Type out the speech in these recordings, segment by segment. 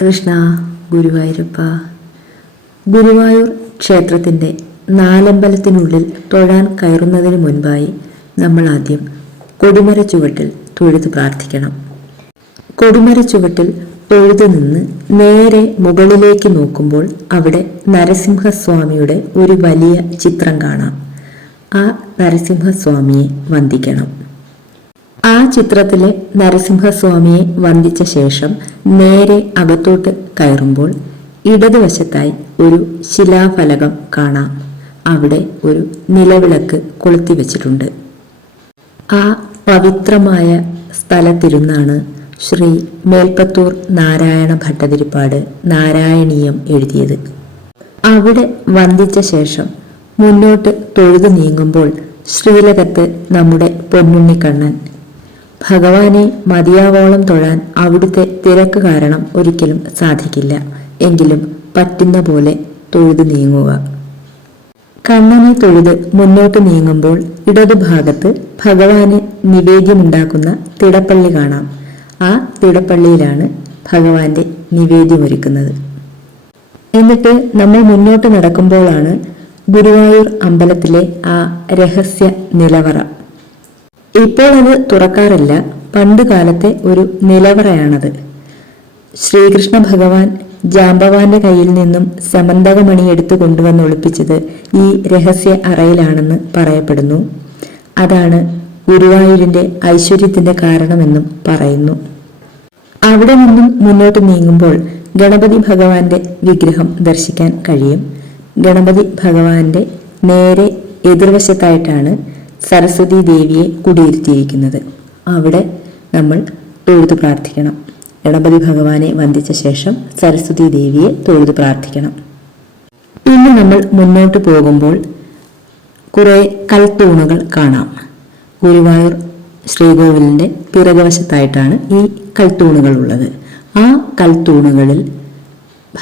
കൃഷ്ണ ഗുരുവായൂരപ്പ. ഗുരുവായൂർ ക്ഷേത്രത്തിന്റെ നാലമ്പലത്തിനുള്ളിൽ തൊഴാൻ കയറുന്നതിന് മുൻപായി നമ്മൾ ആദ്യം കൊടിമര ചുവട്ടിൽ തൊഴുത് പ്രാർത്ഥിക്കണം. കൊടിമര ചുവട്ടിൽ തൊഴുതു നിന്ന് നേരെ മുകളിലേക്ക് നോക്കുമ്പോൾ അവിടെ നരസിംഹസ്വാമിയുടെ ഒരു വലിയ ചിത്രം കാണാം. ആ നരസിംഹസ്വാമിയെ വന്ദിക്കണം. ആ ചിത്രത്തിലെ നരസിംഹസ്വാമിയെ വന്ദിച്ച ശേഷം നേരെ അകത്തോട്ട് കയറുമ്പോൾ ഇടതുവശത്തായി ഒരു ശിലാഫലകം കാണാം. അവിടെ ഒരു നിലവിളക്ക് കൊളുത്തി വെച്ചിട്ടുണ്ട് ആ പവിത്രമായ സ്ഥലത്തിരുന്നാണ് ശ്രീ മേൽപ്പത്തൂർ നാരായണ ഭട്ടതിരിപ്പാട് നാരായണീയം എഴുതിയത്. അവിടെ വന്ദിച്ച ശേഷം മുന്നോട്ട് തൊഴുതു നീങ്ങുമ്പോൾ ശ്രീലകത്ത് നമ്മുടെ പൊന്നുണ്ണിക്കണ്ണൻ ഭഗവാനെ മതിയാവോളം തൊഴാൻ അവിടുത്തെ തിരക്ക് കാരണം ഒരിക്കലും സാധിക്കില്ല. എങ്കിലും പറ്റുന്ന പോലെ തൊഴുതു നീങ്ങുക. കണ്ണനെ തൊഴുത് മുന്നോട്ട് നീങ്ങുമ്പോൾ ഇടതുഭാഗത്ത് ഭഗവാന് നിവേദ്യമുണ്ടാക്കുന്ന തിടപ്പള്ളി കാണാം. ആ തിടപ്പള്ളിയിലാണ് ഭഗവാന്റെ നിവേദ്യമൊരുക്കുന്നത്. എന്നിട്ട് നമ്മൾ മുന്നോട്ട് നടക്കുമ്പോഴാണ് ഗുരുവായൂർ അമ്പലത്തിലെ ആ രഹസ്യ നിലവറ. ഇപ്പോൾ അത് തുറക്കാറില്ല പണ്ട് കാലത്തെ ഒരു നിലവറയാണത്. ശ്രീകൃഷ്ണ ഭഗവാൻ ജാമ്പവാന്റെ കയ്യിൽ നിന്നും സമന്തകമണി എടുത്തു കൊണ്ടുവന്ന് ഒളിപ്പിച്ചത് ഈ രഹസ്യ അറയിലാണെന്ന് പറയപ്പെടുന്നു. അതാണ് ഗുരുവായൂരിന്റെ ഐശ്വര്യത്തിന്റെ കാരണമെന്നും പറയുന്നു. അവിടെ നിന്നും മുന്നോട്ട് നീങ്ങുമ്പോൾ ഗണപതി ഭഗവാന്റെ വിഗ്രഹം ദർശിക്കാൻ കഴിയും. ഗണപതി ഭഗവാന്റെ നേരെ എതിർവശത്തായിട്ടാണ് സരസ്വതി ദേവിയെ കുടിയിരുത്തിയിരിക്കുന്നത്. അവിടെ നമ്മൾ തൊഴുതു പ്രാർത്ഥിക്കണം. ഗണപതി ഭഗവാനെ വന്ദിച്ച ശേഷം സരസ്വതി ദേവിയെ തൊഴുതു പ്രാർത്ഥിക്കണം. പിന്നെ നമ്മൾ മുന്നോട്ട് പോകുമ്പോൾ കുറെ കൽത്തൂണുകൾ കാണാം. ഗുരുവായൂർ ശ്രീകോവിലിന്റെ പിറകുവശത്തായിട്ടാണ് ഈ കൽത്തൂണുകൾ ഉള്ളത്. ആ കൽത്തൂണുകളിൽ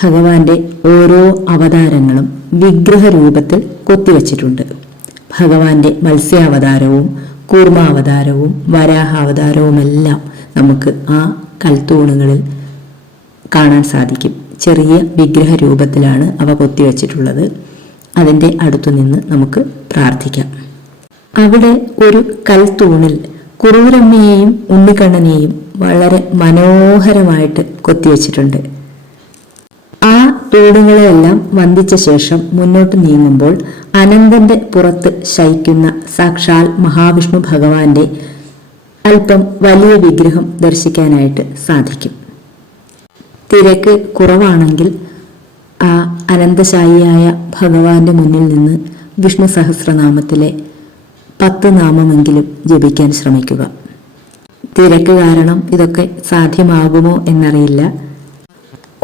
ഭഗവാന്റെ ഓരോ അവതാരങ്ങളും വിഗ്രഹ രൂപത്തിൽ കൊത്തിവച്ചിട്ടുണ്ട്. ഭഗവാന്റെ മത്സ്യാവതാരവും കൂർമാവതാരവും വരാഹാവതാരവുമെല്ലാം നമുക്ക് ആ കൽത്തൂണുകളിൽ കാണാൻ സാധിക്കും. ചെറിയ വിഗ്രഹ രൂപത്തിലാണ് അവ കൊത്തിവച്ചിട്ടുള്ളത്. അതിന്റെ അടുത്തു നിന്ന് നമുക്ക് പ്രാർത്ഥിക്കാം. അവിടെ ഒരു കൽത്തൂണിൽ കുറൂരമ്മയെയും ഉണ്ണിക്കണ്ണനെയും വളരെ മനോഹരമായിട്ട് കൊത്തിവെച്ചിട്ടുണ്ട്. ആ തൂണുകളെല്ലാം വന്ദിച്ച ശേഷം മുന്നോട്ട് നീങ്ങുമ്പോൾ അനന്തന്റെ പുറത്ത് ശയിക്കുന്ന സാക്ഷാൽ മഹാവിഷ്ണു ഭഗവാന്റെ അല്പം വലിയ വിഗ്രഹം ദർശിക്കാനായിട്ട് സാധിക്കും. തിരക്ക് കുറവാണെങ്കിൽ ആ അനന്തശായിയായ ഭഗവാന്റെ മുന്നിൽ നിന്ന് വിഷ്ണു സഹസ്രനാമത്തിലെ പത്ത് നാമമെങ്കിലും ജപിക്കാൻ ശ്രമിക്കുക. തിരക്ക് കാരണം ഇതൊക്കെ സാധ്യമാകുമോ എന്നറിയില്ല.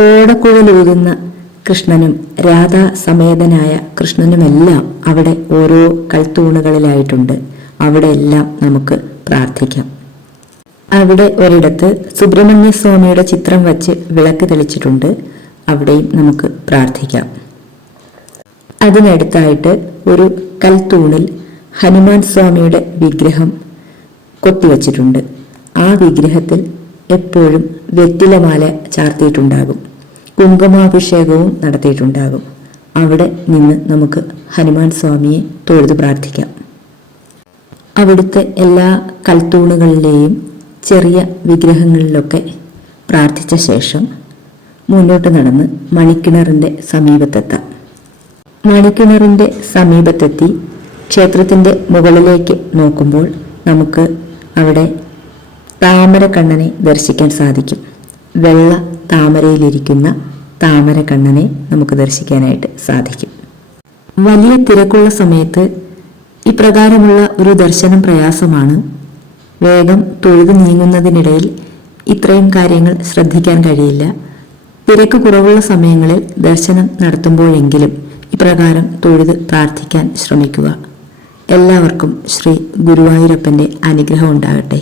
ഓടക്കുഴലൂതുന്ന കൃഷ്ണനും രാധാ സമേതനായ കൃഷ്ണനുമെല്ലാം അവിടെ ഓരോ കൽത്തൂണുകളിലായിട്ടുണ്ട്. അവിടെയെല്ലാം നമുക്ക് പ്രാർത്ഥിക്കാം. അവിടെ ഒരിടത്ത് സുബ്രഹ്മണ്യ സ്വാമിയുടെ ചിത്രം വച്ച് വിളക്ക് തെളിച്ചിട്ടുണ്ട്. അവിടെയും നമുക്ക് പ്രാർത്ഥിക്കാം. അതിനടുത്തായിട്ട് ഒരു കൽത്തൂണിൽ ഹനുമാൻ സ്വാമിയുടെ വിഗ്രഹം കൊത്തിവച്ചിട്ടുണ്ട്. ആ വിഗ്രഹത്തിൽ എപ്പോഴും വെറ്റിലമാല ചാർത്തിയിട്ടുണ്ടാകും. കുങ്കുമാഭിഷേകവും നടത്തിയിട്ടുണ്ടാകും. അവിടെ നിന്ന് നമുക്ക് ഹനുമാൻ സ്വാമിയെ തൊഴുതു പ്രാർത്ഥിക്കാം. അവിടുത്തെ എല്ലാ കൽത്തൂണുകളിലെയും ചെറിയ വിഗ്രഹങ്ങളിലൊക്കെ പ്രാർത്ഥിച്ച ശേഷം മുന്നോട്ട് നടന്ന് മണിക്കിണറിന്റെ സമീപത്തെത്താം. മണിക്കിണറിന്റെ സമീപത്തെത്തി ക്ഷേത്രത്തിന്റെ മുകളിലേക്ക് നോക്കുമ്പോൾ നമുക്ക് അവിടെ താമരക്കണ്ണനെ ദർശിക്കാൻ സാധിക്കും. വെള്ള താമരയിലിരിക്കുന്ന താമരക്കണ്ണനെ നമുക്ക് ദർശിക്കാനായിട്ട് സാധിക്കും. വലിയ തിരക്കുള്ള സമയത്ത് ഇപ്രകാരമുള്ള ഒരു ദർശനം പ്രയാസമാണ്. വേഗം തൊഴുതു നീങ്ങുന്നതിനിടയിൽ ഇത്രയും കാര്യങ്ങൾ ശ്രദ്ധിക്കാൻ കഴിയില്ല. തിരക്ക് കുറവുള്ള സമയങ്ങളിൽ ദർശനം നടത്തുമ്പോഴെങ്കിലും ഇപ്രകാരം തൊഴുത് പ്രാർത്ഥിക്കാൻ ശ്രമിക്കുക. എല്ലാവർക്കും ശ്രീ ഗുരുവായൂരപ്പന്റെ അനുഗ്രഹം ഉണ്ടാകട്ടെ.